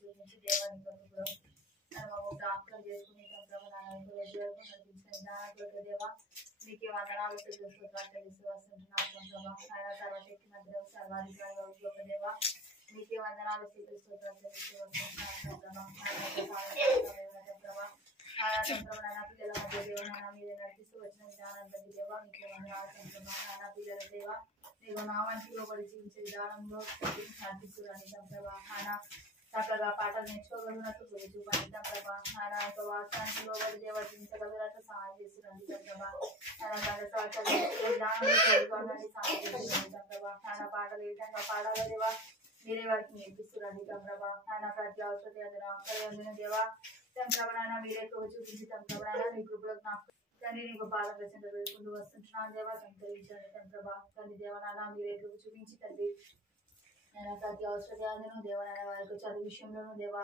చూపించి దేవానికి కూడా ప్రార్థన చేసుకుని నడిపించిన జ్ఞానం దేవ మీకే వందనాలు తెలుసు వస్తుంటున్నాం ఆయన సర్వశక్తి మధ్య సర్వాధికారిగా గొప్ప దేవ మీకే వందనాలు తెలుసు వస్తుంటున్నాం పిల్లల మధ్య దేవ మీద నడిపిస్తూ వచ్చిన జ్ఞానం బట్టి దేవ మీకే వందనాలు పిల్లల దేవ నీకు నామానికి లోబడి జీవించే విధానంలో నడిపిస్తున్నాను ప్రభా ఆయన చక్కగా పాటలు నేర్చుకోగలిగినట్టు చూపించాం ప్రభా ఆయన యొక్క వాస్తవానికి లోబడి దేవ జీవించగలిగినట్టు సహాయం చేస్తున్నాను ప్రభా సహాయం చేస్తున్నాను ప్రభా ఆయన పాటలు ఏ విధంగా పాడాలో దేవా మీరే వారికి నేర్పిస్తున్నాను ప్రభా ఆయన ప్రతి అవసరం దేవా ప్రభాన మీరే చూపించి ప్రభాన మీ కృపలకు నాకు తండ్రి నీకు పాదం రచన వేసుకుంటూ వస్తుంటున్నాను దేవా సంకరించాను ప్రభా తండ్రి దేవనాన్న మీరే కృప చూపించి తండ్రి నేను ప్రతి అవసరాలను దేవనాన్న వారికి చదువు విషయంలోనూ దేవా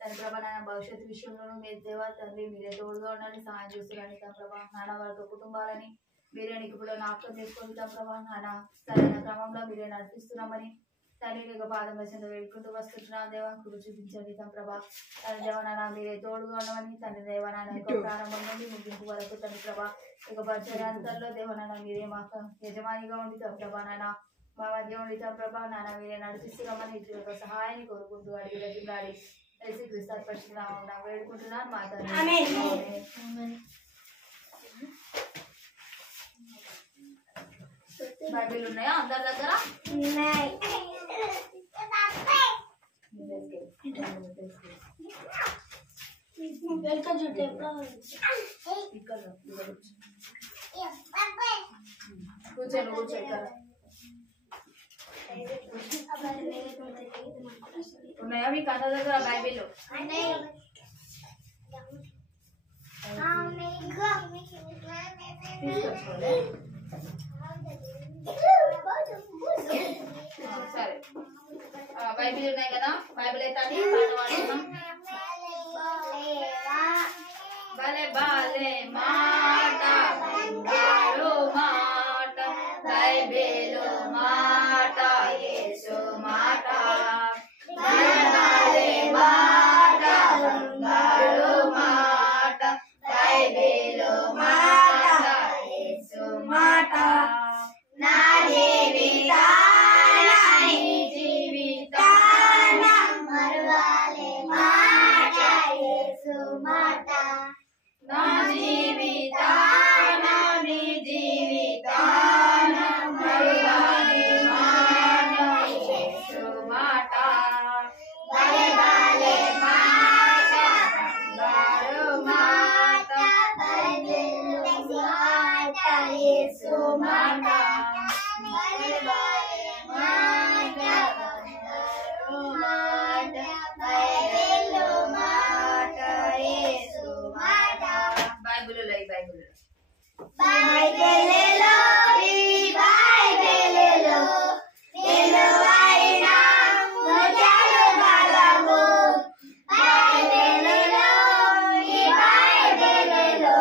తండ్రి ప్రభా నాన్న భవిష్యత్తు విషయంలోనూ మీరు దేవా తండ్రి మీరే తోడుగా ఉండాలని సహాయం చేస్తున్నాను ప్రభా నాన్న వారి కుటుంబాలని మీరే నీకు ఇప్పుడు జ్ఞాపకం చేసుకుంటాం ప్రభా నాన్న సరైన క్రమంలో మీరే నడిపిస్తున్నామని తండ్రి నీకు పాదం రచన వేడుకుంటూ వస్తుంటున్నాను దేవా కృప చూపించండి ప్రభా తండ్రి దేవనాన్న మీరే తోడుగా ఉండమని తండ్రి దేవనాన్న యొక్క ప్రారంభం నుండి ముగింపు వరకు తండ్రి ప్రభా ఇక పరిచయాంతల్లో దేవనాన్న మీరే మాకు యజమానిగా ఉండి ప్రభా నాన్న మా మధ్య ఉండి ప్రభా నాన్న మీరే నడిపిస్తున్నామని ఇటు యొక్క సహాయాన్ని కోరుకుంటూ అడిగి రతిలాడి తెలిసి క్రీస్తు పరిశుద్ధ వేడుకుంటున్నాను మా తండ్రి బైబిల్ ఉన్నాయా అందరి దగ్గర కూర్చోండి కూర్చోండి ఉన్నాయా మీకు అందరి దగ్గర బైబిల్ సరే బైబిల్ ఉన్నాయి కదా బైబిల్ అయితే పాట పాడుతున్నాం భలే బాలే మాట బంగారు మాట బైబిల్ మాట యేసు మాట భలే బాలే మాట బంగారు మాట బైబిల్ మాట యేసు మాట నా జీవితాన మరువాలే మాట యేసు మాట నా జీవితాన నీ జీవితాన మరువాలే మాట యేసు మాట భలే బాలే మాట బంగారు మాట బైబిల్ మాట యేసు మాట భలే బాలే మాట బంగారు మాట బైబిల్ మాట యేసు మాట బైబిల్లో ఈ బైబిల్లో వెలువైన ముత్యాలు కలవు బైబిల్లో ఈ బైబిల్లో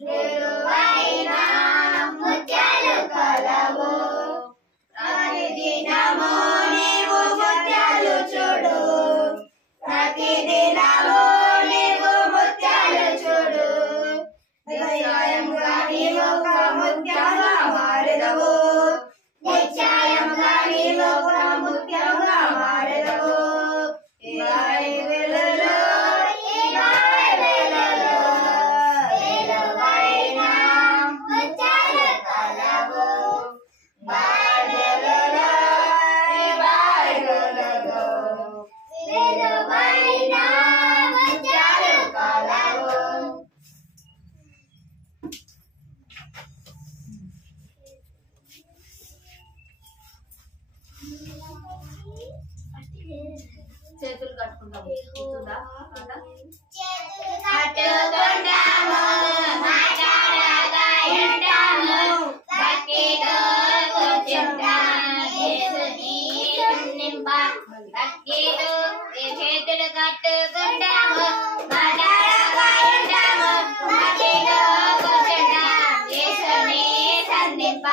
వెలువైన ముత్యాలు కలవు ప్రతిదినము నీవు ముత్యాలు చూడు ప్రతిదినము నీవు ముత్యాలు చూడు నిశ్చయముగా నీవు ఒక ముత్యంగా మారెదవు నిశ్చయముగా నీవు ఒక ముత్యంగా మారెదవు ఈ బైబిల్లో వెలువైన ముత్యాలు కలవు బైబిల్లో ఈ బైబిల్లో వెలువైన ముత్యాలు కలవు చేతులు కట్టుకుంటాము కట్టుకుంటాము మాట్లాడగా ఉంటాము భక్తితో భక్తితో చేతులు కట్టుకుంటాము మాట్లాడగా ఉంటాము భక్తితో కూర్చుంటాం యేసుని సంధింప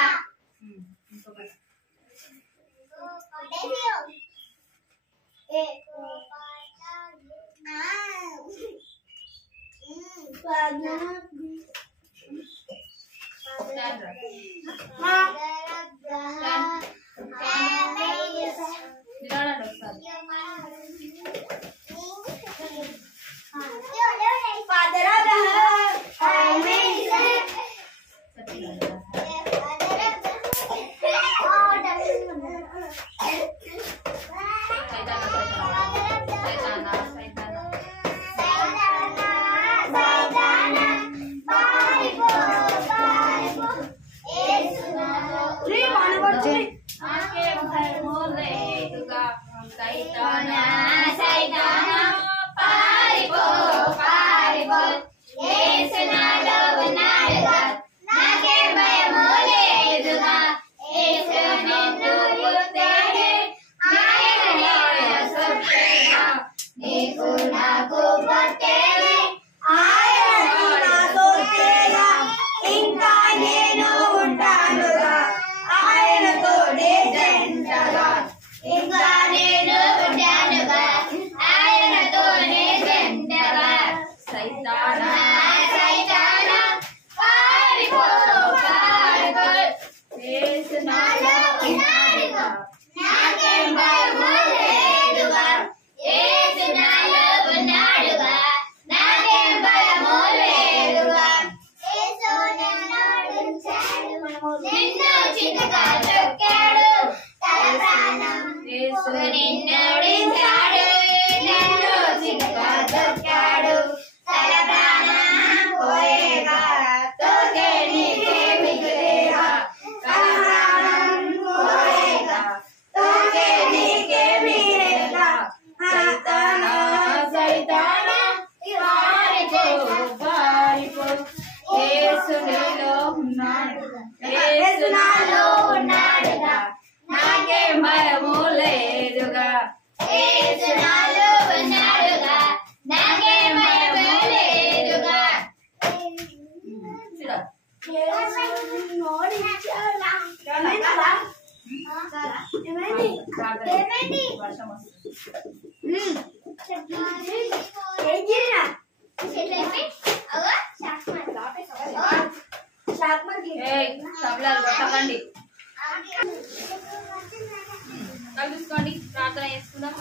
కలుసుకోండి, ప్రార్థన చేసుకుందాం.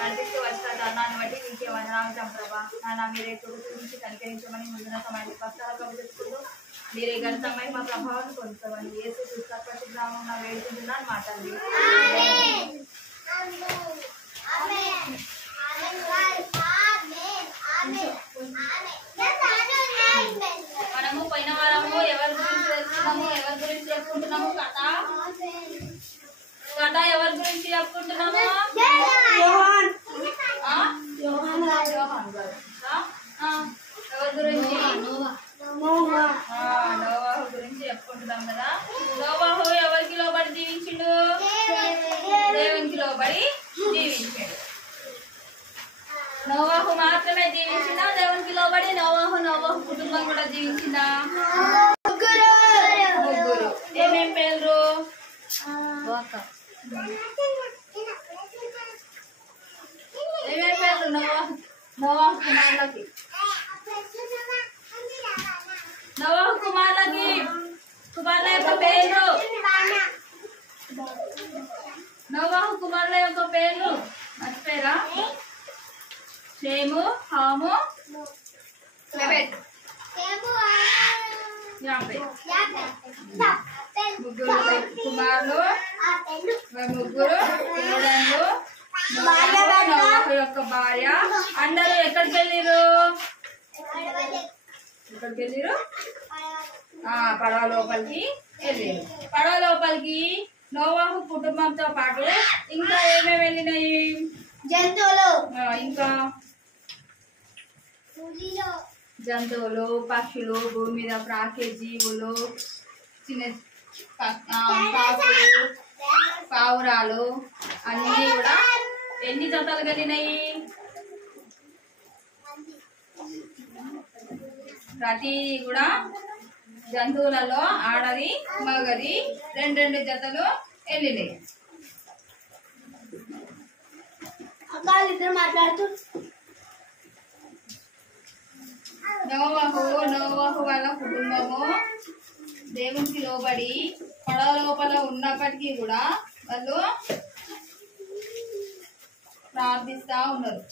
నడిపిస్తూ వస్తారు అన్నాన్ని బట్టి మీకే వందనాలు ప్రభా. నాన్న మీరే తోడుచి కనికరించమని ముందున్న సమయానికి వస్త్రాలు తెచ్చుకుంటూ మీరే గణితమై మా ప్రభావాన్ని పొందుతామని యేసు క్రీస్తు గ్రామం నా వేడుకుంటున్నాను మాట్లాడి. మనము పోయిన వారము ఎవరి గురించి తెలుసుకున్నాము, ఎవరి గురించి చెప్పుకుంటున్నాము? కథ ఎవరి గురించి చెప్పుకుంటున్నాము? ఎవరి గురించి? నోవాహు గురించి చెప్పుకుంటున్నాం కదా. నోవాహు ఎవరికి లోబడి జీవించిండు? దేవునికి లోబడి జీవించాడు. నోవాహు మాత్రమే జీవించిందా? దేవునికి లోబడి నోవాహు కుటుంబం కూడా జీవించిందా? ముగ్గురు. ఏమేం పేరు? ఏమేం పేరు నోవాహు కుమారులకి? కుమారుల యొక్క పేరు. నోవాహు కుమారుల యొక్క పేరు మర్చిపోయారా? షేము, హాము, ముగ్గురు కుమారులు, ముగ్గురు పిల్లలు, నోవాహు యొక్క భార్య. అందరూ ఎక్కడికి వెళ్ళిరు? పడవ లోపలికి వెళ్ళిరు. పడవ లోపలికి నోవాహు కుటుంబంతో పాటు ఇంకా ఏమేమి వెళ్ళినాయి? జంతువులు, ఇంకా జంతువులు, పక్షులు, భూమి మీద ప్రాకే జీవులు, చిన్న పాకులు, పావురాలు అన్నీ కూడా ఎన్ని జతలు కలిగినాయి? ప్రతి కూడా జంతువులలో ఆడది మగది రెండు జతలు వెళ్ళినాయి. ఇద్దరు మాట్లాడుతూ నోవహు వాళ్ళ కుటుంబము దేవునికి లోబడి పడవ లోపల ఉన్నప్పటికీ కూడా వాళ్ళు ప్రార్థిస్తా ఉన్నారు.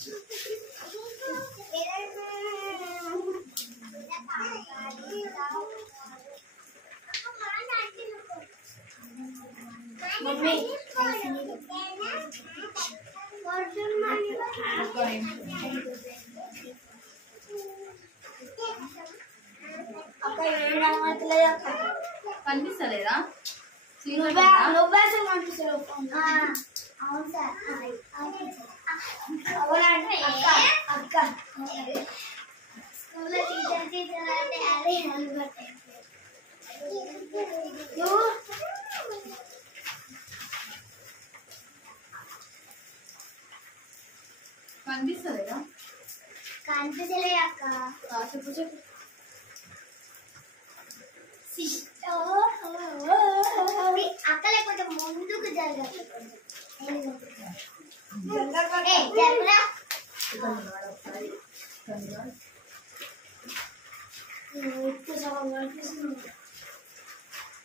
కనిపిస్తలేదా? కనిపిస్తలేదా? కనిపిస్తలే అక్క. చెప్పు చెప్పు. అక్క లేకపోతే ముందుకు జరగాలి.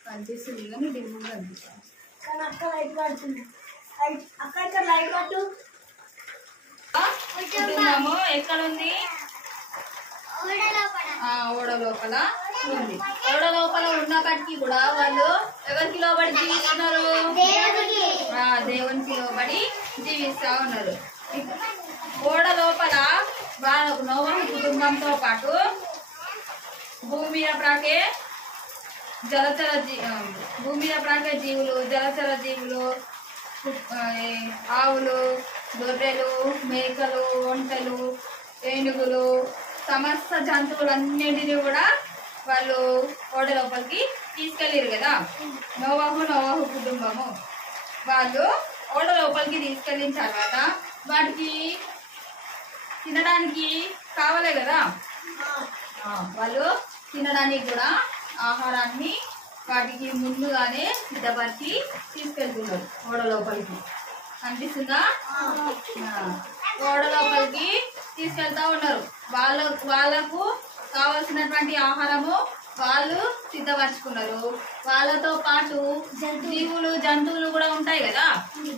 కనిపిస్తుంది కానీ డిమ్ కనిపిస్తుంది. కానీ అక్క లైట్ పడుతుంది. అక్క ఇక్కడ లైట్ పట్టు. కుటుంబము ఎక్కడ ఉంది? ఓడ లోపల ఉంది. ఓడ లోపల ఉన్నప్పటికీ కూడా వాళ్ళు ఎవరికి లోబడి జీవిస్తున్నారు? దేవునికి లోబడి జీవిస్తా ఉన్నారు. ఓడ లోపల వాళ్ళకు నోవహు కుటుంబంతో పాటు భూమి మీద ప్రాకే జీవులు, జలచర జీవులు, ఆవులు, గొర్రెలు, మేకలు, ఒంటెలు, ఏనుగులు, సమస్త జంతువులన్నింటినీ కూడా వాళ్ళు ఓడ లోపలికి తీసుకెళ్ళారు కదా. నోవహు కుటుంబము వాళ్ళు ఓడ లోపలికి తీసుకెళ్ళిన తర్వాత వాటికి తినడానికి కావాలి కదా. వాళ్ళు తినడానికి కూడా ఆహారాన్ని వాటికి ముందుగానే సిద్ధపరిచి తీసుకెళ్తున్నారు ఓడ లోపలికి. కనిపిస్తుందా? ఓడ లోపలికి తీసుకెళ్తా ఉన్నారు. వాళ్ళకు కావలసినటువంటి ఆహారము వాళ్ళు సిద్ధపరచుకున్నారు. వాళ్ళతో పాటు జంతువులు కూడా ఉంటాయి కదా,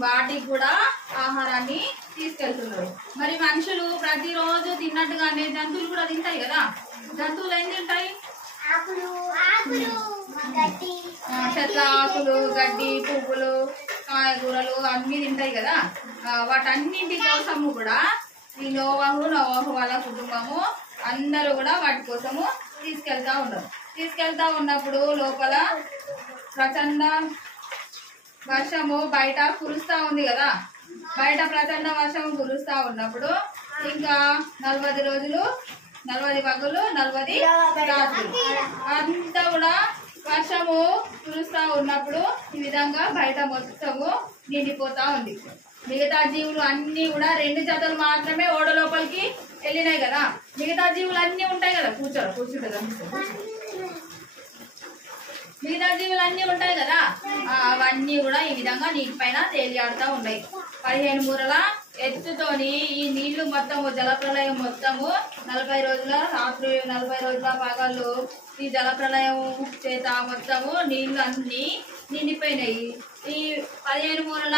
వాటికి కూడా ఆహారాన్ని తీసుకెళ్తున్నారు. మరి మనుషులు ప్రతిరోజు తిన్నట్టుగానే జంతువులు కూడా తింటాయి కదా. జంతువులు ఏం తింటాయి? చెట్ల ఆకులు, గడ్డి, పువ్వులు, కాయగూరలు అన్ని తింటాయి కదా. వాటన్నింటి కోసము కూడా ఈ నోవహు వాళ్ళ కుటుంబము అందరూ కూడా వాటి కోసము తీసుకెళ్తా ఉన్నప్పుడు లోపల ప్రచండ వర్షము బయట కురుస్తా ఉంది కదా. బయట ప్రచండ వర్షము కురుస్తా ఉన్నప్పుడు ఇంకా 40 రోజులు 40 పగలు 40 రాత్రులు అంతా కూడా వర్షము కురుస్తా ఉన్నప్పుడు ఈ విధంగా బయట మొత్తము నిండిపోతా ఉంది. మిగతా జీవులు అన్ని కూడా 2 జతలు మాత్రమే ఓడ లోపలికి వెళ్ళినాయి కదా. మిగతా జీవులు అన్ని ఉంటాయి కదా. కూర్చుంటే మిగతా జీవులు అన్ని ఉంటాయి కదా. అవన్నీ కూడా ఈ విధంగా నీటి పైన తేలియాడుతూ ఉన్నాయి. 15 మూరల ఎత్తుతోని ఈ నీళ్లు మొత్తము జలప్రలయం మొత్తము 40 రోజుల రాత్రి 40 రోజుల పగళ్ళు ఈ జలప్రలయం చేత మొత్తము నీళ్లు అన్ని నిండిపోయినాయి. ఈ 15 మూరల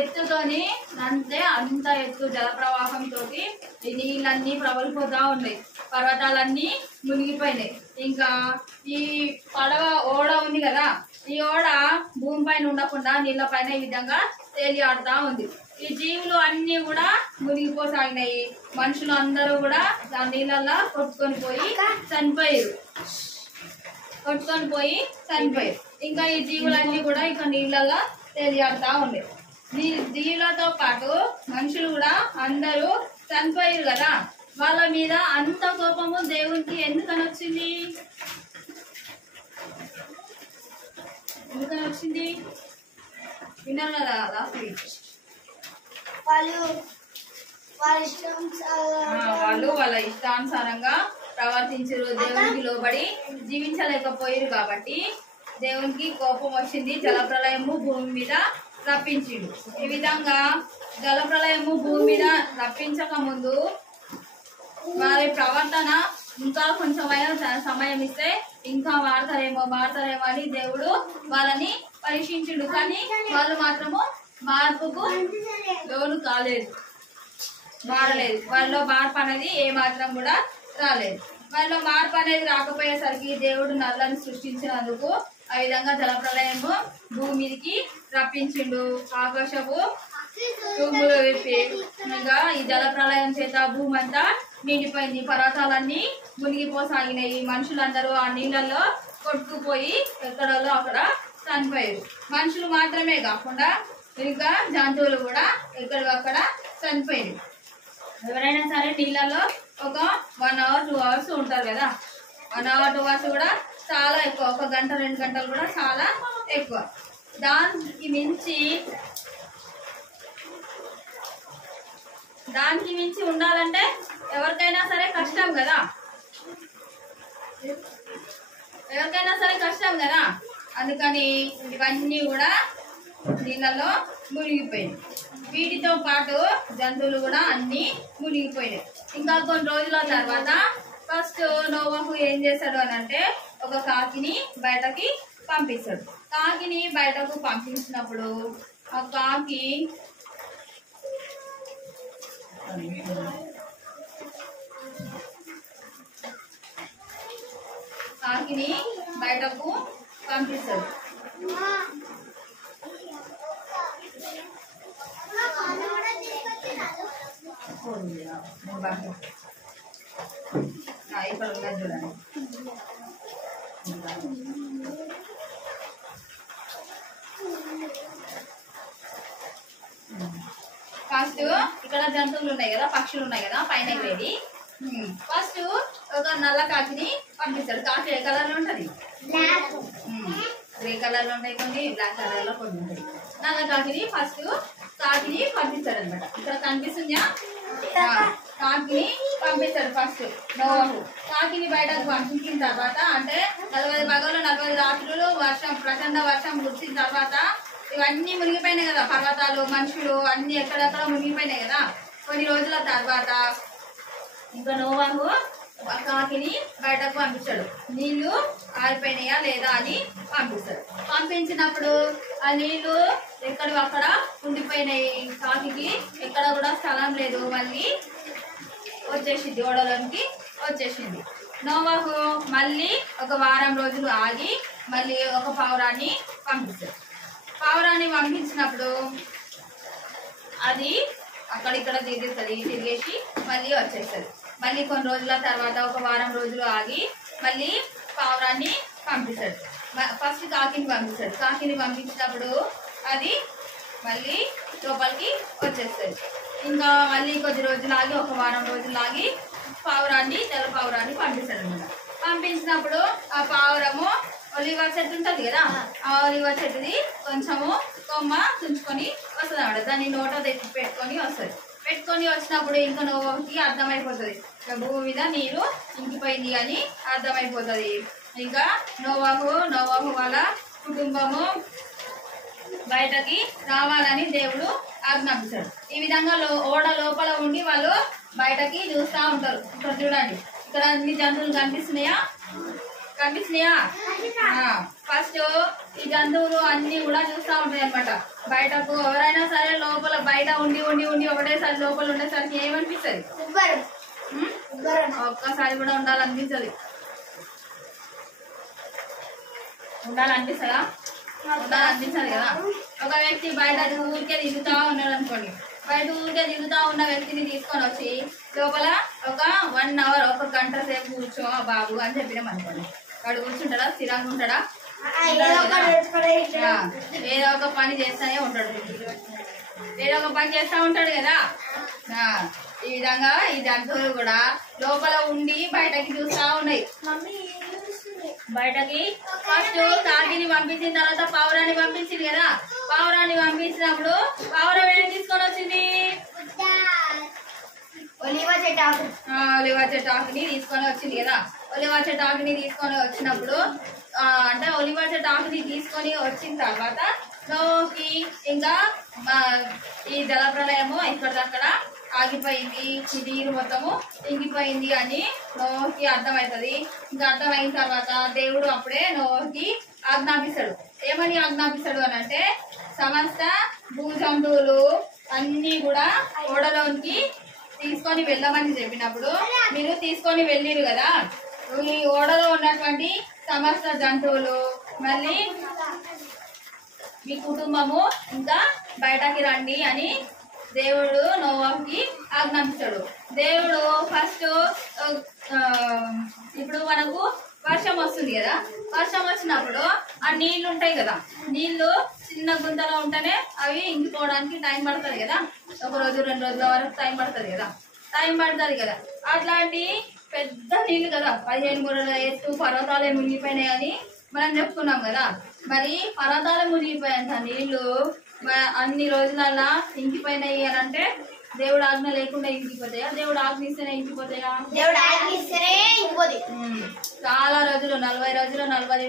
ఎత్తుతోని అంత ఎత్తు జల ప్రవాహంతో ఈ నీళ్ళన్నీ ప్రబలిపోతా ఉన్నాయి. పర్వతాలన్నీ మునిగిపోయినాయి. ఇంకా ఈ ఓడ ఉంది కదా, ఈ ఓడ భూమి పైన ఉండకుండా నీళ్ల పైన ఈ విధంగా తేలియాడుతా ఉంది. ఈ జీవులు అన్ని కూడా మునిగిపోసాగినాయి. మనుషులు అందరూ కూడా ఆ నీళ్ళల్లో కొట్టుకొని పోయి చనిపోయారు. ఇంకా ఈ జీవులన్నీ కూడా ఇంకా నీళ్ళల్లో తేలియాడుతా ఉన్నాయి. జీవులతో పాటు మనుషులు కూడా అందరూ చనిపోయారు కదా. వాళ్ళ మీద అంత కోపము దేవునికి ఎందుకని వచ్చింది? విన్నారు కదా లాస్ట్ వీక్. వాళ్ళు వాళ్ళ ఇష్టానుసారంగా ప్రవర్తించారు. దేవునికి లోబడి జీవించలేకపోయారు కాబట్టి దేవునికి కోపం వచ్చింది, జలప్రలయము భూమి మీద రప్పించిండు. ఈ విధంగా జలప్రలయము భూమి మీద రప్పించక ముందు వారి ప్రవర్తన ఇంకా కొంచెమైనా సమయం ఇస్తే ఇంకా వాడతారేమో అని దేవుడు వాళ్ళని పరీక్షించిండు. కానీ వాళ్ళు మాత్రము మార్పుకు లోను కాలేదు, మారలేదు. వాళ్ళలో మార్పు అనేది ఏ మాత్రం కూడా రాలేదు. వాళ్ళలో మార్పు అనేది రాకపోయేసరికి దేవుడు నల్లని సృష్టించినందుకు ఆ విధంగా జలప్రలయము భూమి మీదకి రప్పించిండు. ఆకాశపు తూములు విప్పి ఇంకా ఈ జలప్రలయం చేత భూమి అంతా నిండిపోయింది. పర్వతాలన్నీ మునిగిపోసాగినాయి. మనుషులందరూ ఆ నీళ్ళల్లో కొట్టుకుపోయి ఎక్కడో అక్కడ చనిపోయారు. మనుషులు మాత్రమే కాకుండా ఇంకా జంతువులు కూడా ఎక్కడికక్కడ చనిపోయారు. ఎవరైనా సరే నీళ్ళలో ఒక 1 hour 2 hours ఉంటారు కదా, 1 hour 2 hours కూడా చాలా ఎక్కువ. 1 గంట 2 గంటలు కూడా చాలా ఎక్కువ. దానికి మించి ఉండాలంటే ఎవరికైనా సరే కష్టం కదా, అందుకని ఇవన్నీ కూడా నీళ్ళలో మునిగిపోయినాయి. వీటితో పాటు జంతువులు కూడా అన్ని మునిగిపోయినాయి. ఇంకా కొన్ని రోజుల తర్వాత ఫస్ట్ నోవహు ఏం చేశాడు అని అంటే ఒక కాకిని బయటకి పంపిస్తాడు. కాకిని బయటకు పంపించినప్పుడు ఆ కాకిని బయటకు పంపిస్తాడు. ఇక్కడ ఉన్నది చూడండి. ఫస్ట్ ఇక్కడ జంతువులు ఉన్నాయి కదా, పక్షులు ఉన్నాయి కదా పైన ఎగిరేది. ఫస్ట్ ఒక నల్ల కాకిని పంపిస్తాడు. కాకి ఏ కలర్ లో ఉంటది? గ్రే కలర్ లో ఉంటాయి కొన్ని, బ్లాక్ కలర్ లో కొన్ని ఉంటాయి. నల్ల కాకిని పంపిస్తాడు అనమాట. ఇక్కడ కనిపిస్తుందా? కాకిని పంపిస్తాడు ఫస్ట్ నోవహు. కాకిని బయటకు పంపించిన తర్వాత అంటే 40 పగలు 40 రాత్రులు ప్రచండ వర్షం కురిసిన తర్వాత ఇవన్నీ మునిగిపోయినాయి కదా, పర్వతాలు మనుషులు అన్ని ఎక్కడెక్కడ మునిగిపోయినాయి కదా. కొన్ని రోజుల తర్వాత ఇంకా నోవహు కాకిని బయటకు పంపించాడు. నీళ్లు ఆరిపోయినాయా లేదా అని పంపిస్తాడు. పంపించినప్పుడు ఆ నీళ్లు ఎక్కడ అక్కడ ఉండిపోయినాయి. కాకికి ఎక్కడ కూడా స్థలం లేదు, మళ్ళీ వచ్చేసింది, ఓడలోనికి వచ్చేసింది. నోవహు మళ్ళీ ఒక వారం రోజులు ఆగి మళ్ళీ ఒక పావురాన్ని పంపిస్తాడు. పావురాన్ని పంపించినప్పుడు అది అక్కడిక్కడ తిరిగేసి మళ్ళీ వచ్చేస్తుంది. మళ్ళీ కొన్ని రోజుల తర్వాత ఒక వారం రోజులు ఆగి మళ్ళీ పావురాన్ని పంపిస్తాడు. ఫస్ట్ కాకిని పంపిస్తాడు. కాకిని పంపించినప్పుడు అది మళ్ళీ లోపలికి వచ్చేస్తుంది. ఇంకా మళ్ళీ కొద్ది రోజులు ఆగి ఒక వారం రోజులు ఆగి తెల్ల పావురాన్ని పంపిస్తాడు అనమాట. పంపించినప్పుడు ఆ పావురము ఒలివ చెట్టు ఉంటుంది కదా, ఆ ఒలివ చెట్టుది కొంచెము కొమ్మ తుంచుకొని వస్తుంది అన్నమాట. దాన్ని నోట తెచ్చి పెట్టుకొని వచ్చినప్పుడు ఇంకా నోవహుకి అర్థమైపోతుంది భూమి మీద నీరు ఇంకిపోయింది అని అర్థమైపోతుంది. ఇంకా నోవహు వాళ్ళ కుటుంబము బయటకి రావాలని దేవుడు ఆజ్ఞాపించాడు. ఈ విధంగా ఓడ లోపల ఉండి వాళ్ళు బయటకి చూస్తూ ఉంటారు. ఇక్కడ చూడండి, ఇక్కడ అన్ని జంతువులు కనిపిస్తున్నాయా? ఫస్ట్ ఈ జంతువులు అన్ని కూడా చూస్తూ ఉంటాయి అనమాట. బయటకు ఎవరైనా సరే లోపల బయట ఉండి ఒకటేసారి లోపల ఉండేసరికి ఏమనిపిస్తుంది? ఒక్కసారి కూడా ఉండాలనిపించదు. ఉండాలనిపిస్తుంది కదా. ఒక వ్యక్తి బయట ఊరికే తిరుగుతా ఉన్నాడు అనుకోండి. బయట ఊరికే తిరుగుతా ఉన్న వ్యక్తిని తీసుకొని వచ్చి లోపల ఒక 1 hour 1 గంట సేపు కూర్చో బాబు అని చెప్పినాం అనుకోండి. వాడు కూర్చుంటాడా? స్థిరంగా ఉంటాడా? ఏదో ఒక పని చేస్తానే ఉంటాడు. ఏదో ఒక పని చేస్తా ఉంటాడు కదా. ఈ విధంగా ఈ జంతువులు కూడా లోపల ఉండి బయటకి చూస్తా ఉన్నాయి. బయటకి ఫస్ట్ కాకిని పంపించిన తర్వాత పావురాన్ని పంపించింది కదా. పావురాన్ని పంపించినప్పుడు పావురం ఏం తీసుకొని వచ్చింది? ఒలివ చెట్టు ఆకుని తీసుకొని వచ్చింది కదా. ఒలివ చెట్టు ఆకుని తీసుకొని వచ్చినప్పుడు అంటే ఒలివ చెట్టు ఆకుని తీసుకొని వచ్చిన తర్వాత నోకి ఇంకా ఈ జలప్రలయము ఎక్కడిదక్కడ ఆగిపోయింది, ఈ నీరు మొత్తము ఇంగిపోయింది అని నోకి అర్థమవుతుంది. ఇంకా అర్థమైన తర్వాత దేవుడు అప్పుడే నోకి ఆజ్ఞాపిస్తాడు. ఏమని ఆజ్ఞాపిస్తాడు అని అంటే సమస్త భూజంతువులు అన్ని కూడా ఓడలోనికి తీసుకొని వెళ్ళమని చెప్పినప్పుడు మీరు తీసుకొని వెళ్ళిరు కదా, ఈ ఓడలో ఉన్నటువంటి సమస్త జంతువులు మళ్ళీ మీ కుటుంబము ఇంకా బయటకి రండి అని దేవుడు నోవాహుకి ఆజ్ఞాపిస్తాడు. దేవుడు ఫస్ట్ ఇప్పుడు మనకు వర్షం వస్తుంది కదా, వర్షం వచ్చినప్పుడు ఆ నీళ్లు ఉంటాయి కదా, నీళ్లు చిన్న గుంతలో ఉంటేనే అవి ఇంకిపోవడానికి టైం పడుతుంది కదా, 1 రోజు 2 రోజుల వరకు టైం పడుతుంది కదా. అట్లాంటి పెద్ద నీళ్లు కదా, 15 మూరల ఎత్తు పర్వతాలే మునిగిపోయినాయి అని మనం చెప్పుకున్నాం కదా. మరి పర్వతాలు మునిగిపోయేంత నీళ్లు అన్ని రోజులల్లా ఇంకిపోయినాయి అని అంటే దేవుడు ఆజ్ఞ లేకుండా ఇంకిపోతాయా? దేవుడు ఆజ్ఞ ఇస్తేనే ఇంకిపోతాయా? దేవుడు ఆజ్ఞ ఇస్తేనే ఇంకిపోతాయి. చాలా రోజులు 40 రోజులు 40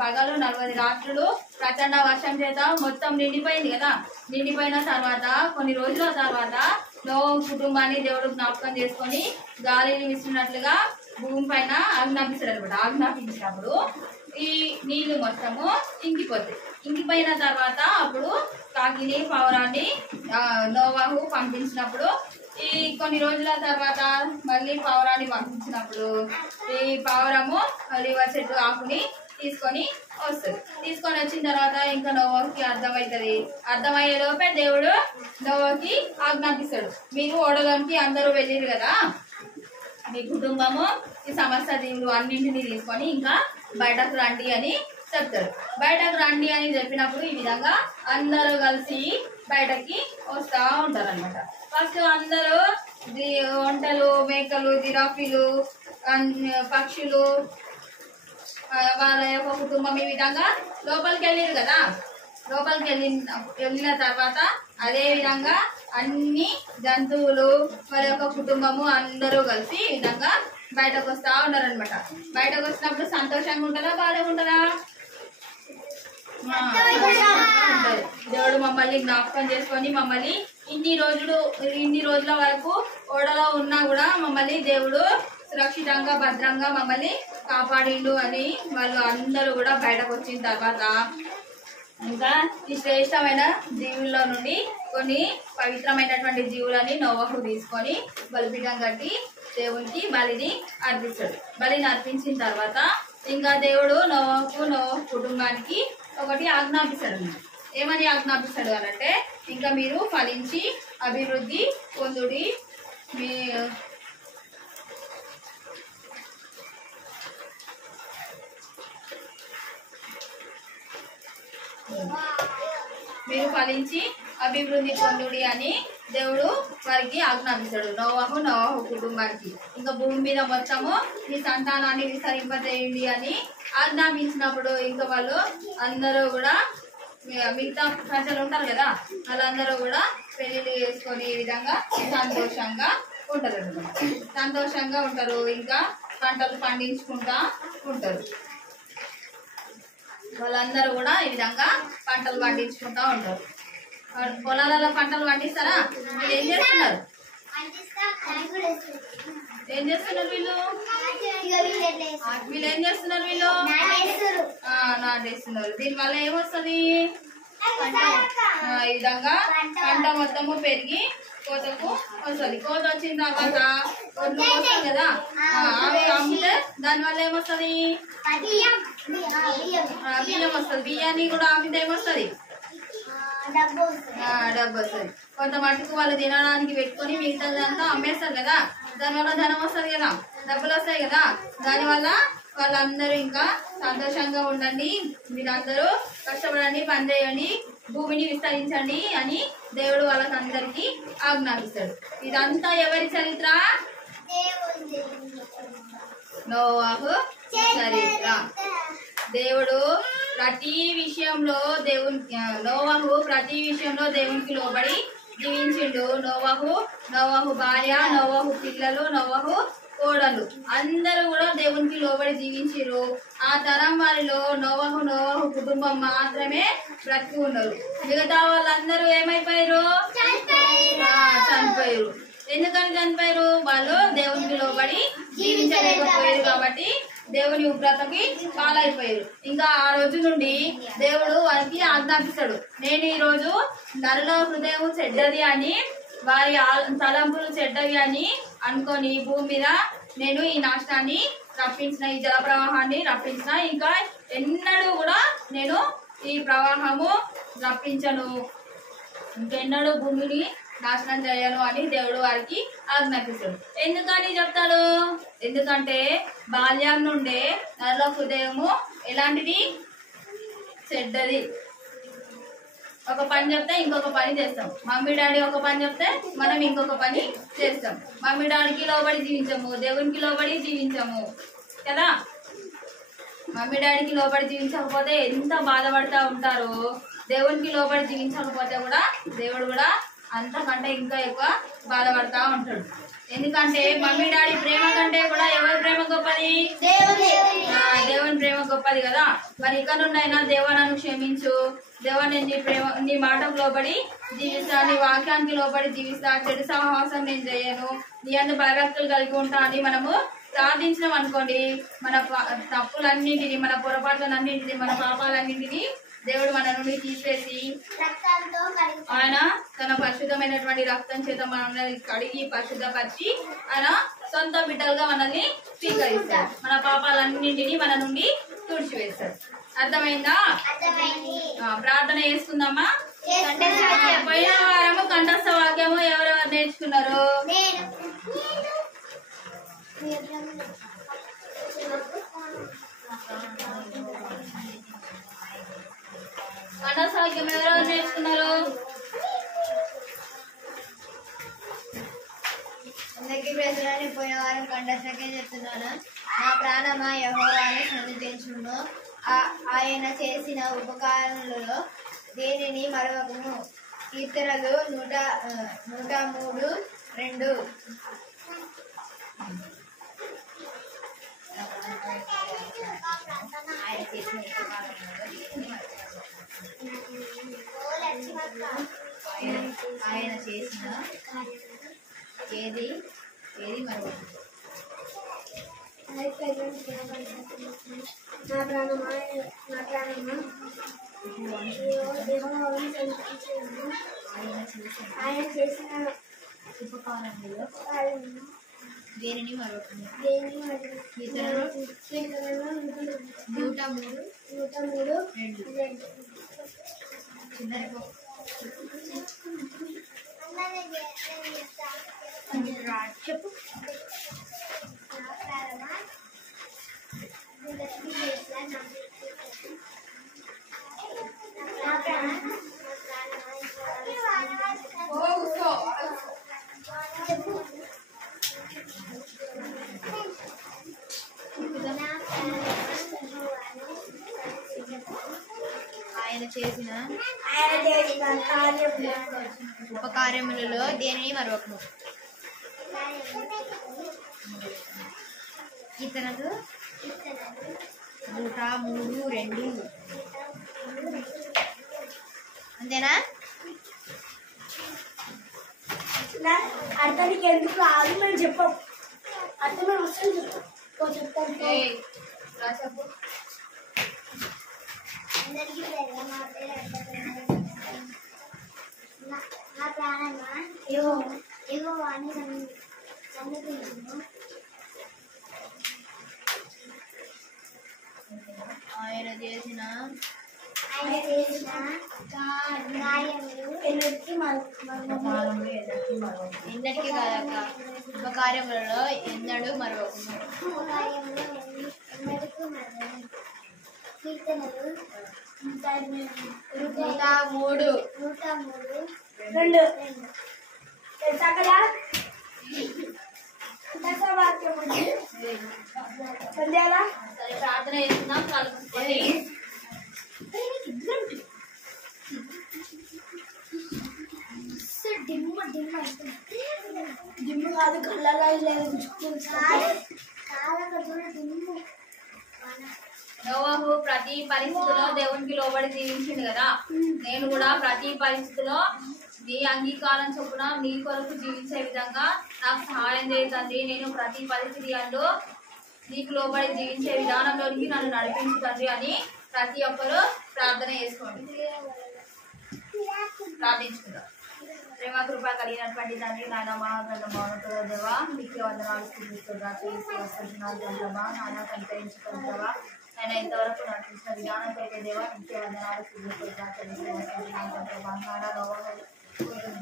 పగలు 40 రాత్రులు ప్రచండ వర్షం చేత మొత్తం నిండిపోయింది కదా. నిండిపోయిన తర్వాత కొన్ని రోజుల తర్వాత నోవహు కుటుంబాన్ని దేవుడు జ్ఞాపకం చేసుకొని గాలిని విసిరినట్లుగా భూమి పైన ఆజ్ఞాపిస్తాడు అనమాట. ఆజ్ఞాపించినప్పుడు ఈ నీళ్లు మొత్తము ఇంకిపోతాయి. ఇంకిపోయిన తర్వాత అప్పుడు కాకిని పావురాన్ని నోవహు పంపించినప్పుడు ఈ కొన్ని రోజుల తర్వాత మళ్ళీ పావురాన్ని పంపించినప్పుడు ఈ పావురము ఒలీవ చెట్టు ఆకుని తీసుకొని వస్తుంది. తీసుకొని వచ్చిన తర్వాత ఇంకా నోవహుకి అర్థమవుతుంది. అర్థమయ్యే లోపే దేవుడు నోవహుకి ఆజ్ఞాపిస్తాడు, మీరు ఓడలోనికి అందరూ వెళ్ళిరు కదా, మీ కుటుంబము ఈ సమస్త జీవులు అన్నింటినీ తీసుకొని ఇంకా బయటకు రండి అని చెప్తాడు. బయటకు రండి అని చెప్పినప్పుడు ఈ విధంగా అందరూ కలిసి బయటకి వస్తూ ఉంటారు అనమాట. ఫస్ట్ అందరూ ఒంటెలు, మేకలు, జిరాఫీలు, పక్షులు, వాళ్ళ యొక్క కుటుంబం ఈ విధంగా లోపలికి వెళ్ళారు కదా. లోపలికి వెళ్ళిన తర్వాత అదే విధంగా అన్ని జంతువులు వారి యొక్క కుటుంబము అందరూ కలిసి ఈ విధంగా బయటకు వస్తా ఉన్నారు అనమాట. బయటకు వచ్చినప్పుడు సంతోషంగా ఉంటుందా, బాధగా ఉంటుందా? దేవుడు మమ్మల్ని జ్ఞాపకం చేసుకొని మమ్మల్ని ఇన్ని రోజుల వరకు ఓడలో ఉన్నా కూడా మమ్మల్ని దేవుడు సురక్షితంగా భద్రంగా మమ్మల్ని కాపాడిండు అని వాళ్ళు అందరూ కూడా బయటకు వచ్చిన తర్వాత ఇంకా ఈ శ్రేష్టమైన జీవుల్లో నుండి కొన్ని పవిత్రమైనటువంటి జీవులని నోవహు తీసుకొని బలిపీఠం కట్టి దేవునికి బలిని అర్పిస్తాడు. బలిని అర్పించిన తర్వాత ఇంకా దేవుడు నోవహు కుటుంబానికి ఒకటి ఆజ్ఞాపిస్తాడు. ఏమని ఆజ్ఞాపిస్తాడు అనంటే ఇంకా మీరు ఫలించి అభివృద్ధి పొందుడి, మీరు ఫలించి అభివృద్ధి పొందుడి అని దేవుడు వారికి ఆజ్ఞాపిస్తాడు. నోవహు కుటుంబానికి ఇంకా భూమి మీద మొత్తము మీ సంతానాన్ని విస్తరింపజేయండి అని ఆజ్ఞాపించినప్పుడు ఇంకా వాళ్ళు అందరూ కూడా మిగతా ప్రజలు ఉంటారు కదా, వాళ్ళందరూ కూడా పెళ్లి చేసుకొని ఈ విధంగా సంతోషంగా ఉంటారు. ఇంకా పంటలు పండించుకుంటా ఉంటారు. వాళ్ళందరూ కూడా ఈ విధంగా పంటలు పండించుకుంటా ఉంటారు. పొలాలలో పంటలు పండిస్తారా? వీళ్ళు ఏం చేస్తున్నారు? వీళ్ళు ఏం చేస్తున్నారు? వీళ్ళు నాటేస్తున్నారు. దీని వల్ల ఏమొస్తుంది? ఈ విధంగా పంట మొత్తము పెరిగి కోతకు వస్తుంది. కోత వచ్చిన తర్వాత ఒడ్లు వస్తాయి కదా, అవి అమ్మితే దాని వల్ల ఏమొస్తుంది? బియ్యం వస్తుంది. బియ్యాన్ని కూడా అమ్మితే ఏమొస్తుంది? డబ్బు వస్తుంది. కొంత మటుకు వాళ్ళు తినడానికి పెట్టుకొని మిగతాదంతా అమ్మేస్తారు కదా, దానివల్ల ధనం వస్తుంది కదా, డబ్బులు వస్తాయి కదా. దానివల్ల వాళ్ళందరూ ఇంకా సంతోషంగా ఉండండి, మీరందరూ కష్టపడండి, పని చేయండి, భూమిని విస్తరించండి అని దేవుడు వాళ్ళకందరికీ ఆజ్ఞాపిస్తాడు. ఇదంతా ఎవరి చరిత్ర? నోవహు చరిత్ర. దేవుడు ప్రతి విషయంలో నోవహు ప్రతి విషయంలో దేవునికి లోబడి జీవించిండు. నోవహు భార్య, నోవహు పిల్లలు, నోవహు కోడలు అందరూ కూడా దేవునికి లోబడి జీవించారు. ఆ తరం వారిలో నోవహు కుటుంబం మాత్రమే బ్రతికి ఉన్నారు. మిగతా వాళ్ళందరూ ఏమైపోయారు? చనిపోయారు. ఎందుకని చనిపోయారు? వాళ్ళు దేవునికి లోబడి జీవించలేకపోయారు కాబట్టి దేవుని ఉగ్రతకి పాలైపోయారు. ఇంకా ఆ రోజు నుండి దేవుడు వారికి ఆజ్ఞాపిస్తాడు, నేను ఈ రోజు నరుల హృదయం చెడ్డది అని, వారి తలంపులు చెడ్డవి అని అనుకొని భూమి మీద నేను ఈ నాశనాన్ని రప్పించిన, ఈ జల ప్రవాహాన్ని రప్పించిన, ఇంకా ఎన్నడూ కూడా నేను ఈ ప్రవాహము రప్పించను, ఇంకెన్నడూ భూమిని నాశనం చేయను అని దేవుడు వారికి ఆజ్ఞాపిస్తాడు. ఎందుకని చెప్తాడు? ఎందుకంటే బాల్యం నుండే నరుల హృదయము ఎలాంటిది? చెడ్డది. ఒక పని చెప్తే ఇంకొక పని చేస్తాం. మమ్మీ డాడీ ఒక పని చెప్తే మనం ఇంకొక పని చేస్తాం. మమ్మీ డాడీకి లోబడి జీవించము, దేవునికి లోబడి జీవించము కదా. మమ్మీ డాడీకి లోబడి జీవించకపోతే ఎంత బాధపడతా ఉంటారో, దేవునికి లోబడి జీవించకపోతే కూడా దేవుడు కూడా అంతకంటే ఇంకా ఎక్కువ బాధపడతా ఉంటాడు. ఎందుకంటే మమ్మీ డాడీ ప్రేమ కంటే కూడా ఎవరి ప్రేమ గొప్పది? దేవుని ప్రేమ గొప్పది కదా. మరి ఇక నుండైనా దేవా నన్ను క్షమించు, దేవా నేను నీ మాటకు లోబడి జీవిస్తా, నీ వాక్యానికి లోబడి జీవిస్తా, చెడు సహవాసం నేను చేయను, నీ అన్ని భయభక్తులు కలిగి ఉంటా అని మనము ప్రార్థించినాం అనుకోండి, మన తప్పులన్నింటినీ, మన పొరపాట్లన్నింటినీ, మన పాపాలన్నింటినీ దేవుడు మన నుండి తీసేసి ఆయన తన పరిశుద్ధమైనటువంటి రక్తం చేత మనల్ని కడిగి పరిశుద్ధపరిచి ఆయన సొంత బిడ్డలుగా మనల్ని స్వీకరిస్తాడు. మన పాపాలన్నింటినీ మన నుండి తుడిచివేస్తాడు. అర్థమైందా? ప్రార్థన చేసుకుందామా? పోయిన వారము కంఠస్థ వాక్యము ఎవరెవరు నేర్చుకున్నారు? కంఠస్థ వాక్యం ఎవరెవరు నేర్చుకున్నారు? అందరికీ ప్రజలని పోయిన వారం కంఠస్థకే చెప్తున్నాను. నా ప్రాణమా యెహోవాను స్తుతించుము, ఆయన చేసిన ఉపకారములలో దేనిని మరవకుము. కీర్తనలు 103:2. ఆయన చేసిన ఆయన చేసిన ఏది మరొకటి. నా ప్రాణమా ఆయన చేసిన ఉపకారములలో దేనిని మరొకటి. కీర్తనలు 103:2. చిన్నది చెప్పు. ఆయన చేసిన ఉపకార్యములలో దేనిని మరొకము. కీర్తనలు 103:2. అంతేనా? అర్థానికి ఎందుకు రాదు మేము చెప్పాం. అర్థమే వస్తుంది చెప్తాను. నా ప్రాణమా యెహోవాను స్తుతించుము, ఆయన చేసిన కార్యములు ఎన్నటికీ కాదక్క, ఉపకార్యములలో ఎన్నడూ మరొకము. కీర్తనలు 103:2. తెలుసా కదా? వాక్యం ఉంది. సరే ప్రార్థన చేస్తున్నాం. డిమ్మ జిమ్ కాదు కళ్ళలో లేదు నోవహు ప్రతి పరిస్థితిలో దేవునికి లోబడి జీవించింది కదా, నేను కూడా ప్రతి పరిస్థితిలో నీ అంగీకారం చొప్పున నీ కొరకు జీవించే విధంగా నాకు సహాయం చేయండి. నేను ప్రతి పరిస్థితి అందు నీకు లోబడి జీవించే విధానంలోనికి నన్ను నడిపించుతండి అని ప్రతి ఒక్కరూ ప్రార్థన చేసుకోండి, ప్రార్థించుకుందాం. ప్రేమ కృప కలిగినటువంటి తండ్రి నాయన మహాగ్రంథ మౌనతో దేవా నీకు వందనాలు స్థితిస్తున్నా చేస్తున్నామా నాయన కనికరించుకుంటావా ఆయన ఇంతవరకు నడిపించిన విధానం కలిగే దేవా నీకే వందనాలు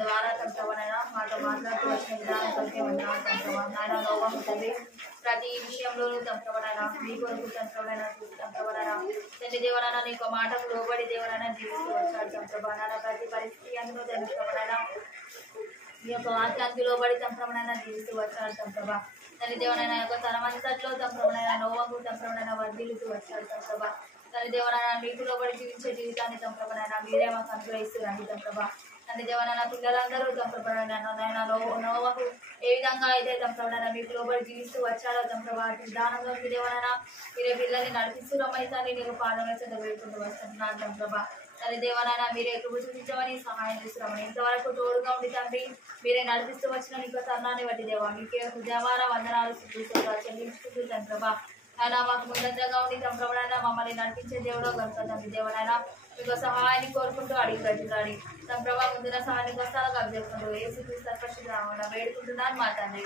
ద్వారా తంత్రవనైనా మాతో మాట్లాడుతూ వచ్చిన విధానం కలిగే వందనాలు తంత్రవా నాయన నోవహు తండ్రి ప్రతి విషయంలోనూ తంత్రవనైనా మీ కొరకు తంత్రవనైనా తంత్రవనైనా తండ్రి దేవనైనా నీకు మాటకు లోబడి దేవనైనా జీవిస్తూ వచ్చాడు తంత్రబానైనా ప్రతి పరిస్థితి అందులో తంత్రవనైనా మీ యొక్క వాక్యానికి లోబడి తంత్రవనైనా జీవిస్తూ వచ్చాడు తంత్రబా తండ్రి దేవనైనా యొక్క తనమంతట్లో తంత్రవనైనా నోవహు తంత్రవనైనా వర్ధిల్లుతూ వచ్చాడు తంత్రబా తండ్రి దేవనైనా మీకు లోబడి జీవించే జీవితాన్ని తంత్రవనైనా మీరే మాకు అనుగ్రహిస్తూ రండి తంత్రబా తండ్రి దేవనైనా పిల్లలందరూ తంత్రపడైనా నోవహు ఏ విధంగా అయితే తంత్రపడైనా మీకు లోబడి జీవిస్తూ వచ్చాడో తంత్రబా విధానంలో దేవనైనా మీరే పిల్లల్ని నడిపిస్తూ రమ్మైతాన్ని నీకు పాలన వేడుకుంటూ వస్తున్నాను తంత్రబా తండ్రి దేవనైనా మీరే కృప చూపించమని సహాయం చేస్తున్నామని ఇంతవరకు తోడుగా ఉండి తండ్రి మీరే నడిపిస్తూ వచ్చిన నీకు తరుణాన్ని బట్టి దేవా మీకే హృదయవార వందనాలు చెల్లించుకుంటూ తంత్రబా ఆయన మాకు ముందంజగా ఉండి తంత్రపడైనా మమ్మల్ని నడిపించే దేవుడో కనుక తండ్రి దేవనైనా మీకు సహాయాన్ని కోరుకుంటూ అడిగి గడుచుతాడు తమ ప్రభావ ముందున సహాయానికి వస్తాను కవి చెప్పుకుంటూ ఏసు వేడుకుంటున్నాను మా తండ్రి.